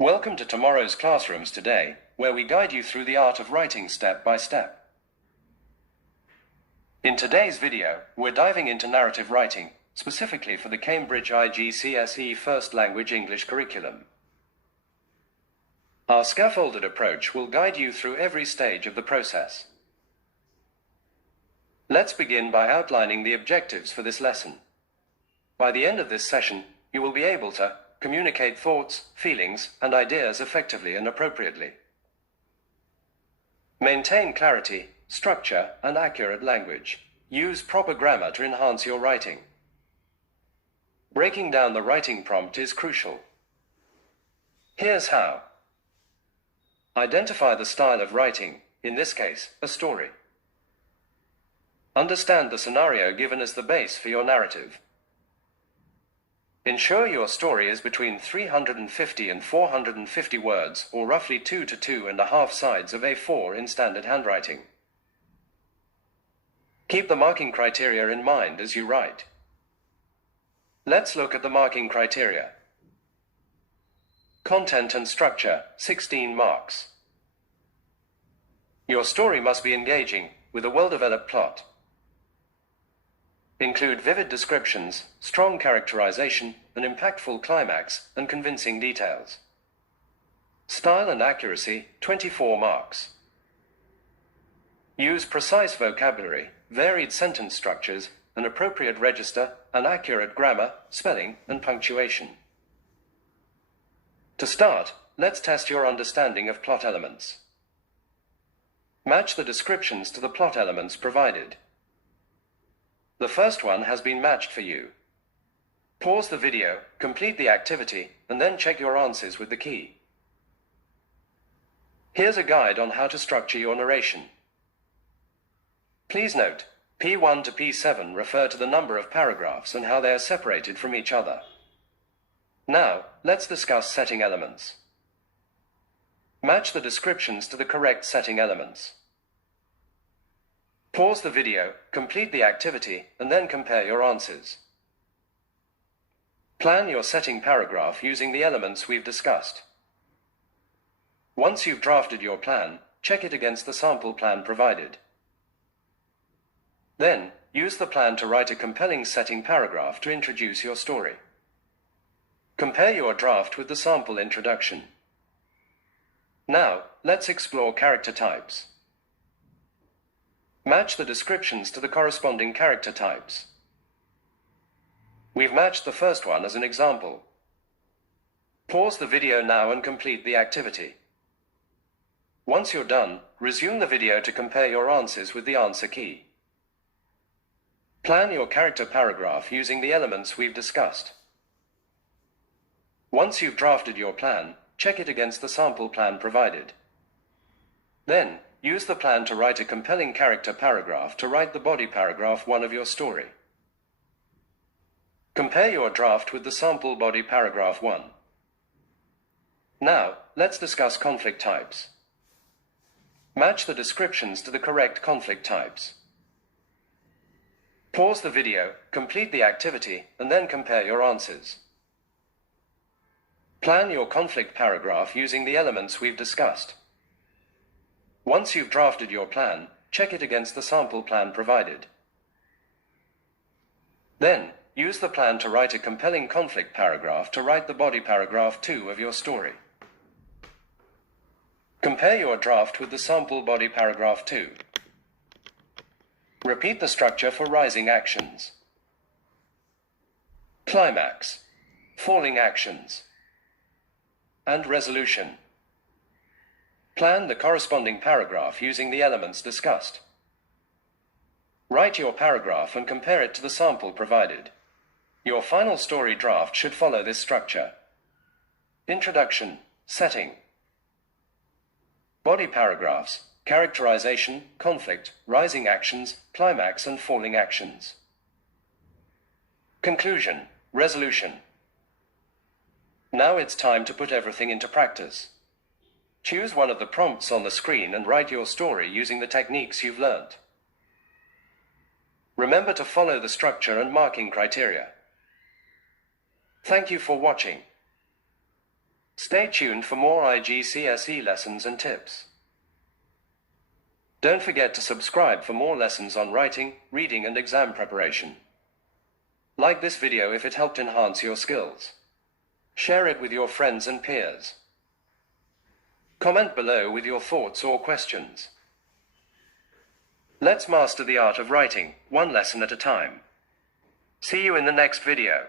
Welcome to tomorrow's classrooms today, where we guide you through the art of writing step by step. In today's video, we're diving into narrative writing, specifically for the Cambridge IGCSE First Language English curriculum. Our scaffolded approach will guide you through every stage of the process. Let's begin by outlining the objectives for this lesson. By the end of this session, you will be able to communicate thoughts, feelings, and ideas effectively and appropriately. Maintain clarity, structure, and accurate language. Use proper grammar to enhance your writing. Breaking down the writing prompt is crucial. Here's how. Identify the style of writing, in this case, a story. Understand the scenario given as the base for your narrative. Ensure your story is between 350 and 450 words, or roughly 2 to 2.5 sides of A4 in standard handwriting. Keep the marking criteria in mind as you write. Let's look at the marking criteria. Content and structure, 16 marks. Your story must be engaging, with a well-developed plot. Include vivid descriptions, strong characterization, an impactful climax, and convincing details. Style and accuracy, 24 marks. Use precise vocabulary, varied sentence structures, an appropriate register, and accurate grammar, spelling, and punctuation. To start, let's test your understanding of plot elements. Match the descriptions to the plot elements provided. The first one has been matched for you. Pause the video, complete the activity, and then check your answers with the key. Here's a guide on how to structure your narration. Please note, P1 to P7 refer to the number of paragraphs and how they are separated from each other. Now, let's discuss setting elements. Match the descriptions to the correct setting elements. Pause the video, complete the activity, and then compare your answers. Plan your setting paragraph using the elements we've discussed. Once you've drafted your plan, check it against the sample plan provided. Then, use the plan to write a compelling setting paragraph to introduce your story. Compare your draft with the sample introduction. Now, let's explore character types. Match the descriptions to the corresponding character types. We've matched the first one as an example. Pause the video now and complete the activity. Once you're done, resume the video to compare your answers with the answer key. Plan your character paragraph using the elements we've discussed. Once you've drafted your plan, check it against the sample plan provided. Then, use the plan to write a compelling character paragraph to write the body paragraph 1 of your story. Compare your draft with the sample body paragraph 1. Now, let's discuss conflict types. Match the descriptions to the correct conflict types. Pause the video, complete the activity, and then compare your answers. Plan your conflict paragraph using the elements we've discussed. Once you've drafted your plan, check it against the sample plan provided. Then, use the plan to write a compelling conflict paragraph to write the body paragraph 2 of your story. Compare your draft with the sample body paragraph 2. Repeat the structure for rising actions, climax, falling actions, and resolution. Plan the corresponding paragraph using the elements discussed. Write your paragraph and compare it to the sample provided. Your final story draft should follow this structure. Introduction, setting, body paragraphs, characterization, conflict, rising actions, climax, and falling actions. Conclusion, resolution. Now it's time to put everything into practice. Choose one of the prompts on the screen and write your story using the techniques you've learned. Remember to follow the structure and marking criteria. Thank you for watching. Stay tuned for more IGCSE lessons and tips. Don't forget to subscribe for more lessons on writing, reading, and exam preparation. Like this video if it helped enhance your skills. Share it with your friends and peers. Comment below with your thoughts or questions. Let's master the art of writing, one lesson at a time. See you in the next video.